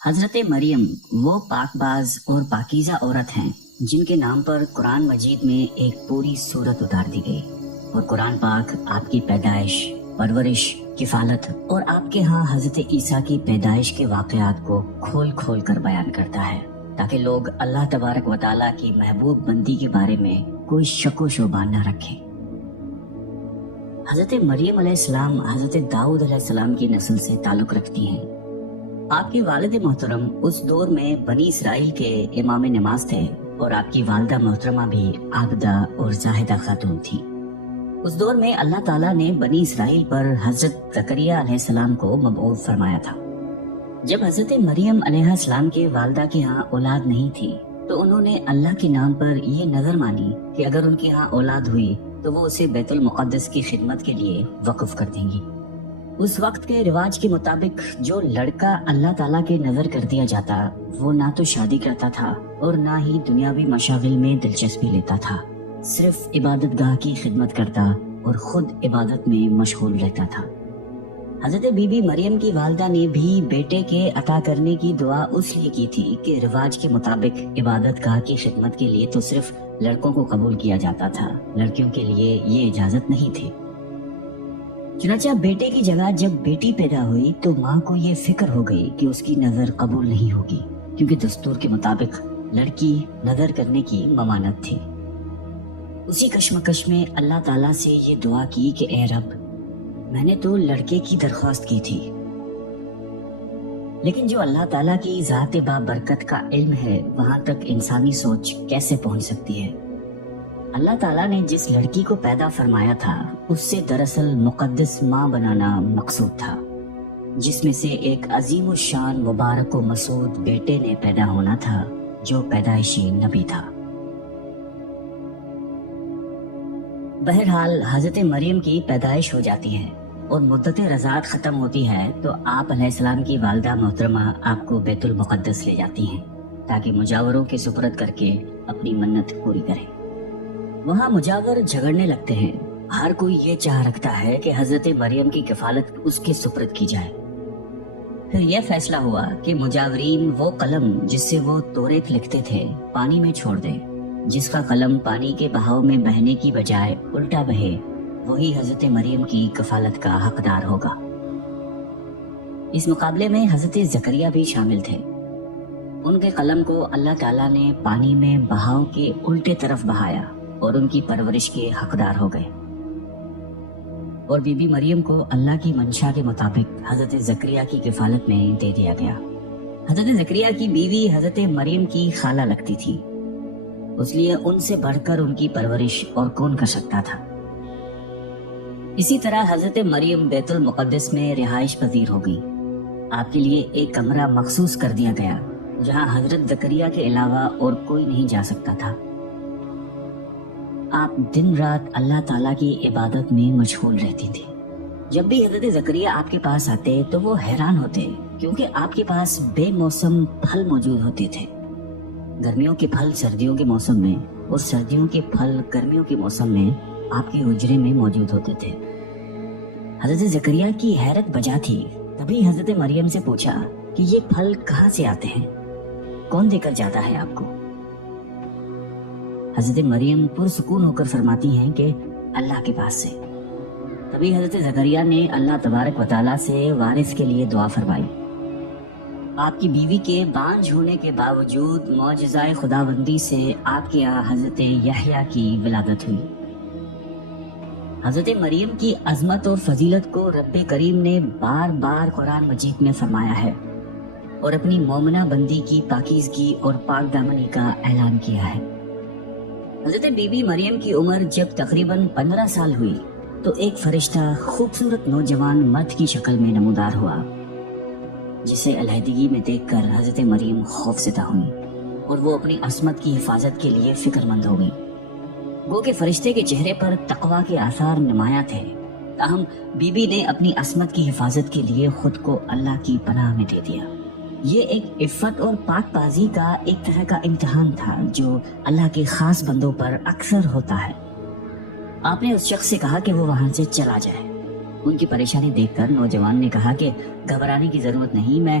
حضرت مریم وہ پاکباز اور پاکیزہ عورت ہیں جن کے نام پر قرآن مجید میں ایک پوری سورت اتار دی گئی، اور قرآن پاک آپ کی پیدائش، پرورش، کفالت اور آپ کے ہاں حضرت عیسیٰ کی پیدائش کے واقعات کو کھول کھول کر بیان کرتا ہے تاکہ لوگ اللہ تبارک و تعالیٰ کی محبوب بندی کے بارے میں کوئی شک و شبہ نہ رکھیں۔ حضرت مریم علیہ السلام حضرت داؤد علیہ السلام کی نسل سے تعلق رکھتی ہیں۔ آپ کے والد محترم اس دور میں بنی اسرائیل کے امام نماز تھے، اور آپ کی والدہ محترمہ بھی عابدہ اور زاہدہ خاتون تھی۔ اس دور میں اللہ تعالیٰ نے بنی اسرائیل پر حضرت زکریہ علیہ السلام کو مبعوث فرمایا تھا۔ جب حضرت مریم علیہ السلام کے والدہ کے ہاں اولاد نہیں تھی تو انہوں نے اللہ کے نام پر یہ نظر مانی کہ اگر ان کے ہاں اولاد ہوئی تو وہ اسے بیت المقدس کی خدمت کے لیے وقف کر دیں گی۔ اس وقت کے رواج کے مطابق جو لڑکا اللہ تعالیٰ کے نظر کر دیا جاتا وہ نہ تو شادی کرتا تھا اور نہ ہی دنیاوی مشاغل میں دلچسپی لیتا تھا، صرف عبادت گاہ کی خدمت کرتا اور خود عبادت میں مشغول رہتا تھا۔ حضرت بی بی مریم کی والدہ نے بھی بیٹے کے عطا کرنے کی دعا اس لیے کی تھی کہ رواج کے مطابق عبادت گاہ کی خدمت کے لیے تو صرف لڑکوں کو قبول کیا جاتا تھا، لڑکیوں کے لیے یہ اجازت نہیں تھی۔ چنانچہ بیٹے کی جگہ جب بیٹی پیدا ہوئی تو ماں کو یہ فکر ہو گئی کہ اس کی نظر قبول نہیں ہوگی، کیونکہ دستور کے مطابق لڑکی نظر کرنے کی ممانعت تھی۔ اسی کشمکش میں اللہ تعالیٰ سے یہ دعا کی کہ اے رب، میں نے تو لڑکے کی درخواست کی تھی، لیکن جو اللہ تعالیٰ کی ذات بابرکت کا علم ہے وہاں تک انسانی سوچ کیسے پہنچ سکتی ہے؟ اللہ تعالیٰ نے جس لڑکی کو پیدا فرمایا تھا اس سے دراصل مقدس ماں بنانا مقصود تھا، جس میں سے ایک عظیم الشان مبارک و مسعود بیٹے نے پیدا ہونا تھا جو پیدائشی نبی تھا۔ بہرحال حضرت مریم کی پیدائش ہو جاتی ہے اور مدت رضاعت ختم ہوتی ہے تو آپ علیہ السلام کی والدہ محترمہ آپ کو بیت المقدس لے جاتی ہیں تاکہ مجاوروں کے سپرد کر کے اپنی منت پوری کریں۔ وہاں مجاور جھگڑنے لگتے ہیں، ہر کوئی یہ چاہ رکھتا ہے کہ حضرت مریم کی کفالت اس کے سپرد کی جائے۔ پھر یہ فیصلہ ہوا کہ مجاورین وہ قلم جس سے وہ توریت لکھتے تھے پانی میں چھوڑ دیں، جس کا قلم پانی کے بہاؤ میں بہنے کی بجائے الٹا بہے وہی حضرت مریم کی کفالت کا حقدار ہوگا۔ اس مقابلے میں حضرت زکریہ بھی شامل تھے۔ ان کے قلم کو اللہ تعالیٰ نے پانی میں بہاؤ کے الٹے طرف بہایا اور ان کی پرورش کے حقدار ہو گئے، اور بی بی مریم کو اللہ کی منشا کے مطابق حضرت زکریہ کی کفالت میں دے دیا گیا۔ حضرت زکریہ کی بیوی حضرت مریم کی خالہ لگتی تھی، اس لیے ان سے بڑھ کر ان کی پرورش اور کون کر سکتا تھا۔ اسی طرح حضرت مریم بیت المقدس میں رہائش پذیر ہو گئی۔ آپ کے لیے ایک کمرہ مخصوص کر دیا گیا جہاں حضرت زکریہ کے علاوہ اور کوئی نہیں جا سکتا تھا۔ آپ دن رات اللہ تعالیٰ کی عبادت میں مشغول رہتی تھی۔ جب بھی حضرت زکریہ آپ کے پاس آتے تو وہ حیران ہوتے کیونکہ آپ کے پاس بے موسم پھل موجود ہوتے تھے۔ گرمیوں کے پھل سردیوں کے موسم میں اور سردیوں کے پھل گرمیوں کے موسم میں آپ کے حجرے میں موجود ہوتے تھے۔ حضرت زکریہ کی حیرت بجا تھی، تبھی حضرت مریم سے پوچھا کہ یہ پھل کہاں سے آتے ہیں، کون دے کر جاتا ہے آپ کو؟ حضرت مریم پرسکون ہو کر فرماتی ہیں کہ اللہ کے پاس سے۔ تبھی حضرت زکریہ نے اللہ تبارک و تعالیٰ سے وارث کے لیے دعا فرمائی۔ آپ کی بیوی کے بانجھ ہونے کے باوجود معجزۂ خداوندی سے آپ کے یہاں حضرت یحییٰ کی ولادت ہوئی۔ حضرت مریم کی عظمت اور فضیلت کو رب کریم نے بار بار قرآن مجید میں فرمایا ہے اور اپنی مومنہ بندی کی پاکیزگی اور پاک دامنی کا اعلان کیا ہے۔ حضرت بی بی مریم کی عمر جب تقریباً 15 سال ہوئی تو ایک فرشتہ خوبصورت نوجوان مرد کی شکل میں نمودار ہوا، جسے علیحدگی میں دیکھ کر حضرت مریم خوفزدہ ہوئی اور وہ اپنی عصمت کی حفاظت کے لیے فکر مند ہو گئی۔ گو کہ فرشتے کے چہرے پر تقویٰ کے آثار نمایاں تھے، تاہم بی بی نے اپنی عصمت کی حفاظت کے لیے خود کو اللہ کی پناہ میں دے دیا۔ یہ ایک عفت اور پاک بازی کا ایک طرح کا امتحان تھا جو اللہ کے خاص بندوں پر اکثر ہوتا ہے۔ آپ نے اس شخص سے کہا کہ وہ وہاں سے چلا جائے۔ ان کی پریشانی دیکھ کر نوجوان نے کہا کہ گھبرانے کی ضرورت نہیں، میں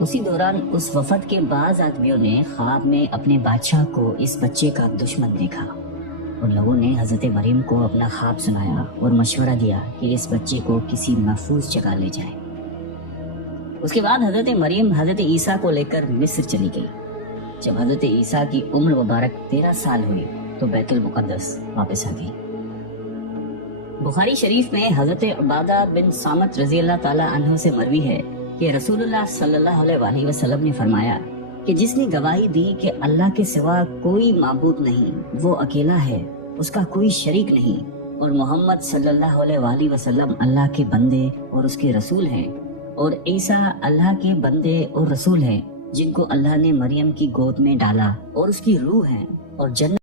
اسی دوران اس وفد کے بعض آدمیوں نے خواب میں اپنے بادشاہ کو اس بچے کا دشمن دیکھا اور لوگوں نے حضرت مریم کو اپنا خواب سنایا اور مشورہ دیا کہ اس بچے کو کسی محفوظ جگہ لے جائیں۔ اس کے بعد حضرت مریم حضرت عیسیٰ کو لے کر مصر چلی گئی۔ جب حضرت عیسیٰ کی عمر مبارک 13 سال ہوئی تو بیت المقدس واپس آ گئی۔ بخاری شریف میں حضرت عبادہ بن صامت رضی اللہ تعالی عنہ سے مروی ہے کہ رسول اللہ صلی اللہ علیہ وآلہ وسلم نے فرمایا کہ جس نے گواہی دی کہ اللہ کے سوا کوئی معبود نہیں، وہ اکیلا ہے، اس کا کوئی شریک نہیں، اور محمد صلی اللہ علیہ وآلہ وسلم اللہ کے بندے اور اس کے رسول ہیں، اور عیسیٰ اللہ کے بندے اور رسول ہیں جن کو اللہ نے مریم کی گود میں ڈالا اور اس کی روح ہیں، اور جنت